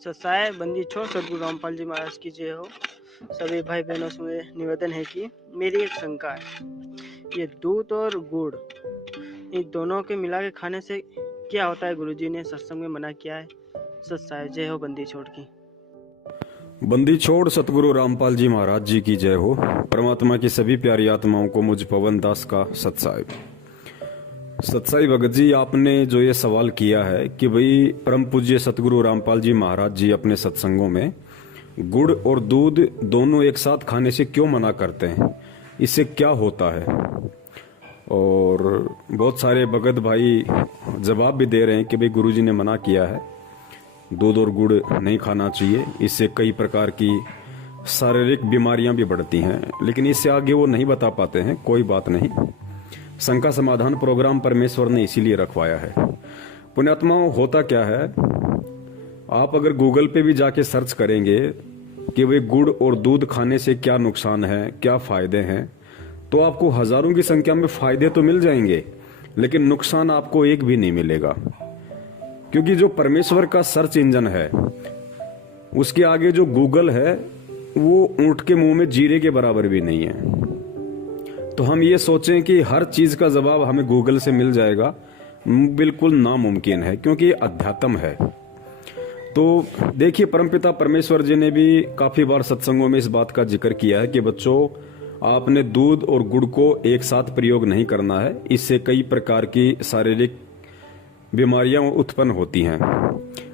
सत्साय बंदी छोड़ सदगुरु रामपाल जी महाराज की जय हो। सभी भाई बहनों से निवेदन है कि मेरी एक शंका है, ये दूध और गुड़ इन दोनों के मिला के खाने से क्या होता है? गुरुजी ने सत्संग में मना किया है। सत्साय जय हो बंदी छोड़ की। बंदी छोड़ सतगुरु रामपाल जी महाराज जी की जय हो। परमात्मा की सभी प्यारी आत्माओं को मुझ पवन दास का सत्साई। सत्साई भगत जी, आपने जो ये सवाल किया है कि भाई परम पूज्य सतगुरु रामपाल जी महाराज जी अपने सत्संगों में गुड़ और दूध दोनों एक साथ खाने से क्यों मना करते हैं, इससे क्या होता है? और बहुत सारे भगत भाई जवाब भी दे रहे हैं कि भाई गुरुजी ने मना किया है, दूध और गुड़ नहीं खाना चाहिए, इससे कई प्रकार की शारीरिक बीमारियां भी बढ़ती हैं। लेकिन इससे आगे वो नहीं बता पाते हैं। कोई बात नहीं, शंका समाधान प्रोग्राम परमेश्वर ने इसीलिए रखवाया है। पुण्यात्माओं, होता क्या है, आप अगर गूगल पे भी जाके सर्च करेंगे कि वे गुड़ और दूध खाने से क्या नुकसान है, क्या फायदे हैं, तो आपको हजारों की संख्या में फायदे तो मिल जाएंगे, लेकिन नुकसान आपको एक भी नहीं मिलेगा। क्योंकि जो परमेश्वर का सर्च इंजन है, उसके आगे जो गूगल है वो ऊंट के मुंह में जीरे के बराबर भी नहीं है। तो हम ये सोचें कि हर चीज का जवाब हमें गूगल से मिल जाएगा, बिल्कुल नामुमकिन है, क्योंकि ये अध्यात्म है। तो देखिए, परमपिता परमेश्वर जी ने भी काफी बार सत्संगों में इस बात का जिक्र किया है कि बच्चों, आपने दूध और गुड़ को एक साथ प्रयोग नहीं करना है, इससे कई प्रकार की शारीरिक बीमारियां उत्पन्न होती हैं।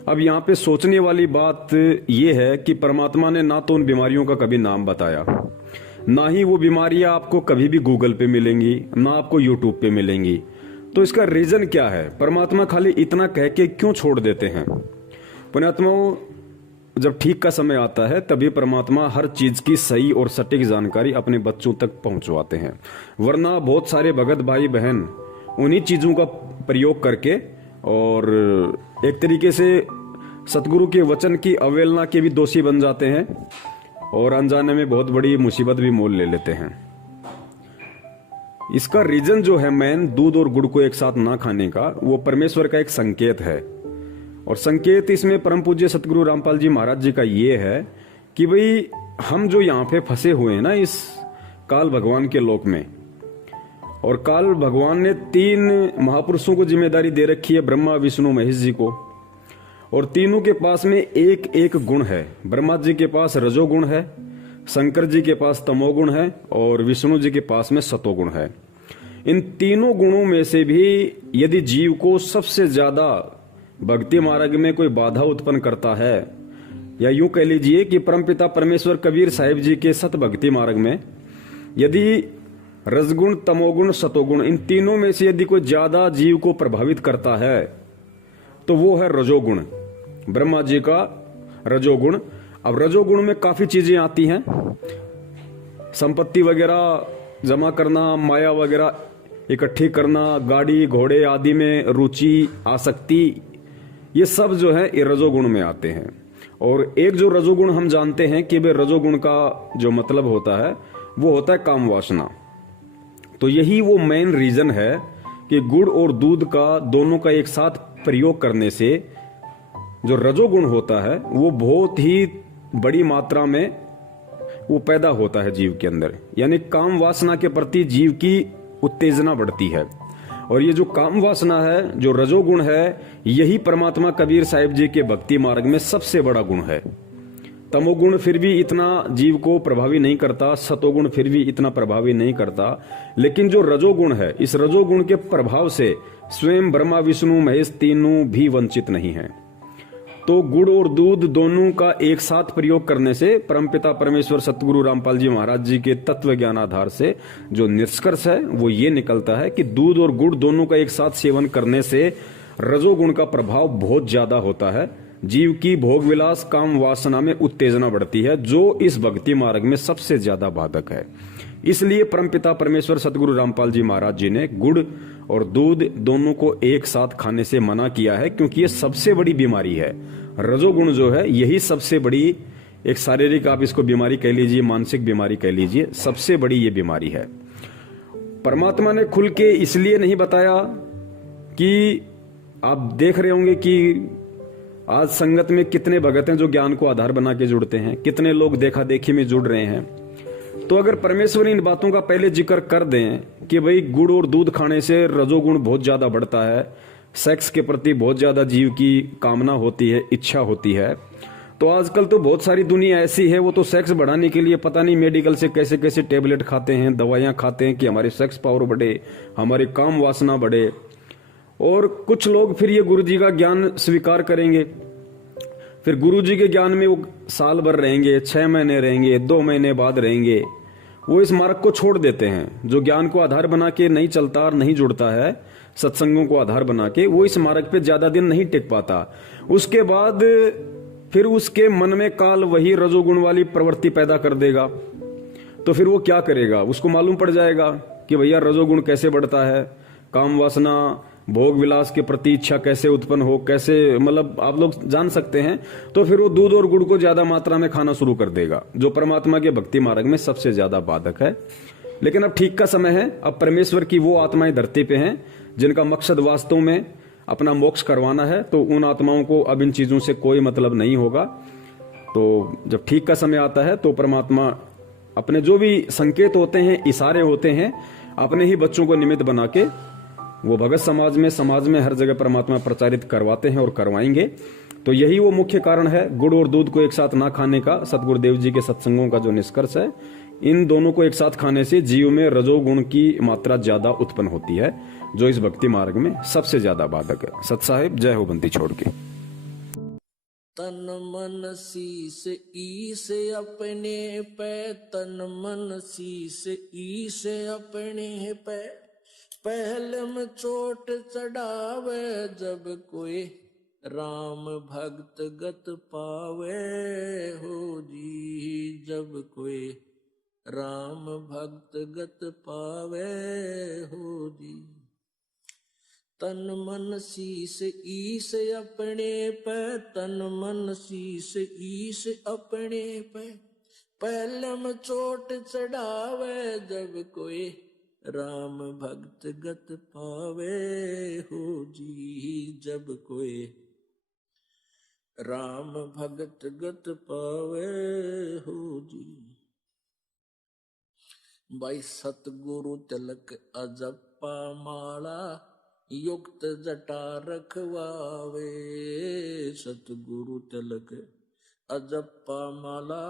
अब यहाँ पे सोचने वाली बात यह है कि परमात्मा ने ना तो उन बीमारियों का कभी नाम बताया, ना ही वो बीमारियां आपको कभी भी गूगल पे मिलेंगी, ना आपको यूट्यूब पे मिलेंगी। तो इसका रीजन क्या है? परमात्मा खाली इतना कह के क्यों छोड़ देते हैं? पुण्यात्माओं, जब ठीक का समय आता है तभी परमात्मा हर चीज की सही और सटीक जानकारी अपने बच्चों तक पहुंचवाते हैं। वरना बहुत सारे भगत भाई बहन उन्हीं चीजों का प्रयोग करके और एक तरीके से सतगुरु के वचन की अवहेलना के भी दोषी बन जाते हैं और अनजाने में बहुत बड़ी मुसीबत भी मोल ले लेते हैं। इसका रीजन जो है मेन, दूध और गुड़ को एक साथ ना खाने का, वो परमेश्वर का एक संकेत है। और संकेत इसमें परम पूज्य सतगुरु रामपाल जी महाराज जी का ये है कि भाई हम जो यहाँ पे फंसे हुए हैं ना इस काल भगवान के लोक में, और काल भगवान ने 3 महापुरुषों को जिम्मेदारी दे रखी है, ब्रह्मा विष्णु महेश जी को, और तीनों के पास में एक एक गुण है। ब्रह्मा जी के पास रजोगुण है, शंकर जी के पास तमोगुण है, और विष्णु जी के पास में सतोगुण है। इन तीनों गुणों में से भी यदि जीव को सबसे ज्यादा भक्ति मार्ग में कोई बाधा उत्पन्न करता है, या यूं कह लीजिए कि परमपिता परमेश्वर कबीर साहिब जी के सत भक्ति मार्ग में यदि रजगुण, तमोगुण, सतोगुण, इन तीनों में से यदि कोई ज्यादा जीव को प्रभावित करता है तो वो है रजोगुण, ब्रह्मा जी का रजोगुण। अब रजोगुण में काफी चीजें आती हैं, संपत्ति वगैरह जमा करना, माया वगैरह इकट्ठी करना, गाड़ी घोड़े आदि में रुचि, आसक्ति, ये सब जो है ये रजोगुण में आते हैं। और एक जो रजोगुण हम जानते हैं कि वे रजोगुण का जो मतलब होता है वो होता है काम वासना। तो यही वो मेन रीजन है कि गुड़ और दूध का दोनों का एक साथ प्रयोग करने से जो रजोगुण होता है वो बहुत ही बड़ी मात्रा में वो पैदा होता है जीव के अंदर, यानी काम वासना के प्रति जीव की उत्तेजना बढ़ती है। और ये जो काम वासना है, जो रजोगुण है, यही परमात्मा कबीर साहिब जी के भक्ति मार्ग में सबसे बड़ा गुण है। तमोगुण फिर भी इतना जीव को प्रभावी नहीं करता, सतोगुण फिर भी इतना प्रभावी नहीं करता, लेकिन जो रजोगुण है, इस रजोगुण के प्रभाव से स्वयं ब्रह्मा विष्णु महेश तीनों भी वंचित नहीं है। तो गुड़ और दूध दोनों का एक साथ प्रयोग करने से परमपिता परमेश्वर सतगुरु रामपाल जी महाराज जी के तत्व ज्ञान आधार से जो निष्कर्ष है वो ये निकलता है कि दूध और गुड़ दोनों का एक साथ सेवन करने से रजोगुण का प्रभाव बहुत ज्यादा होता है। जीव की भोग विलास काम वासना में उत्तेजना बढ़ती है, जो इस भक्ति मार्ग में सबसे ज्यादा बाधक है। इसलिए परमपिता परमेश्वर सतगुरु रामपाल जी महाराज जी ने गुड़ और दूध दोनों को एक साथ खाने से मना किया है, क्योंकि ये सबसे बड़ी बीमारी है। रजोगुण जो है यही सबसे बड़ी एक शारीरिक, आप इसको बीमारी कह लीजिए, मानसिक बीमारी कह लीजिए, सबसे बड़ी ये बीमारी है। परमात्मा ने खुल के इसलिए नहीं बताया कि आप देख रहे होंगे कि आज संगत में कितने भगत हैं जो ज्ञान को आधार बना के जुड़ते हैं, कितने लोग देखा देखी में जुड़ रहे हैं। तो अगर परमेश्वर इन बातों का पहले जिक्र कर दें कि भाई गुड़ और दूध खाने से रजोगुण बहुत ज्यादा बढ़ता है, सेक्स के प्रति बहुत ज्यादा जीव की कामना होती है, इच्छा होती है, तो आजकल तो बहुत सारी दुनिया ऐसी है वो तो सेक्स बढ़ाने के लिए पता नहीं मेडिकल से कैसे कैसे टेबलेट खाते हैं, दवाइयां खाते हैं कि हमारे सेक्स पावर बढ़े, हमारी काम वासना बढ़े। और कुछ लोग फिर ये गुरु जी का ज्ञान स्वीकार करेंगे, फिर गुरु जी के ज्ञान में वो साल भर रहेंगे, 6 महीने रहेंगे, 2 महीने बाद रहेंगे, वो इस मार्ग को छोड़ देते हैं। जो ज्ञान को आधार बना के नहीं चलता और नहीं जुड़ता है, सत्संगों को आधार बना के, वो इस मार्ग पे ज्यादा दिन नहीं टिक पाता। उसके बाद फिर उसके मन में काल वही रजोगुण वाली प्रवृत्ति पैदा कर देगा। तो फिर वो क्या करेगा, उसको मालूम पड़ जाएगा कि भैया रजोगुण कैसे बढ़ता है, काम वासना भोग विलास के प्रति इच्छा कैसे उत्पन्न हो, कैसे मतलब आप लोग जान सकते हैं। तो फिर वो दूध और गुड़ को ज्यादा मात्रा में खाना शुरू कर देगा, जो परमात्मा के भक्ति मार्ग में सबसे ज्यादा बाधक है। लेकिन अब ठीक का समय है, अब परमेश्वर की वो आत्माएं धरती पे हैं जिनका मकसद वास्तव में अपना मोक्ष करवाना है, तो उन आत्माओं को अब इन चीजों से कोई मतलब नहीं होगा। तो जब ठीक का समय आता है तो परमात्मा अपने जो भी संकेत होते हैं, इशारे होते हैं, अपने ही बच्चों को निमित्त बना के वो भगत समाज में हर जगह परमात्मा प्रचारित करवाते हैं और करवाएंगे। तो यही वो मुख्य कारण है गुड़ और दूध को एक साथ ना खाने का। सतगुरुदेव जी के सत्संगों का जो निष्कर्ष है, इन दोनों को एक साथ खाने से जीव में रजोगुण की मात्रा ज्यादा उत्पन्न होती है, जो इस भक्ति मार्ग में सबसे ज्यादा बाधक है। सत साहिब जय हो बंदी छोड़ के। तन मन शीस ईस अपने पे, तन मन शीस ईस अपने पे, पहले में चोट चढ़ावे जब कोई राम भक्त गत पावे हो जी, जब कोई राम भक्त गत पावे हो जी। तन मन शीस ईस अपने पे, तन मन शीस ईस अपने पे, पहले में चोट चढ़ावे जब कोई राम भक्त गत पावे हो जी, जब कोई राम भक्त गत पावे हो जी। भाई सतगुरु तिलक अजप्पा माला, युक्त जटा रखवावे, सतगुरु तिलक अजप्पा माला,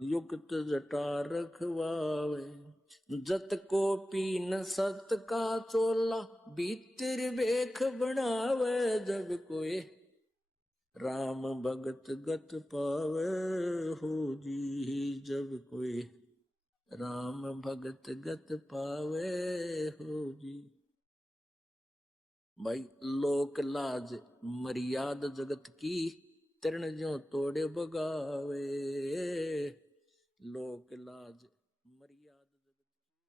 युक्त जटा रखवावे। जत को पीन सत का चोला, भीतर बेख बनावे जब कोई राम भगत गत पावे हो जी, जब कोई राम भगत गत पावे हो जी। भाई लोक लाज मर्याद जगत की, तृण ज्यों तोड़े बगावे, लोक लाज मर्यादा।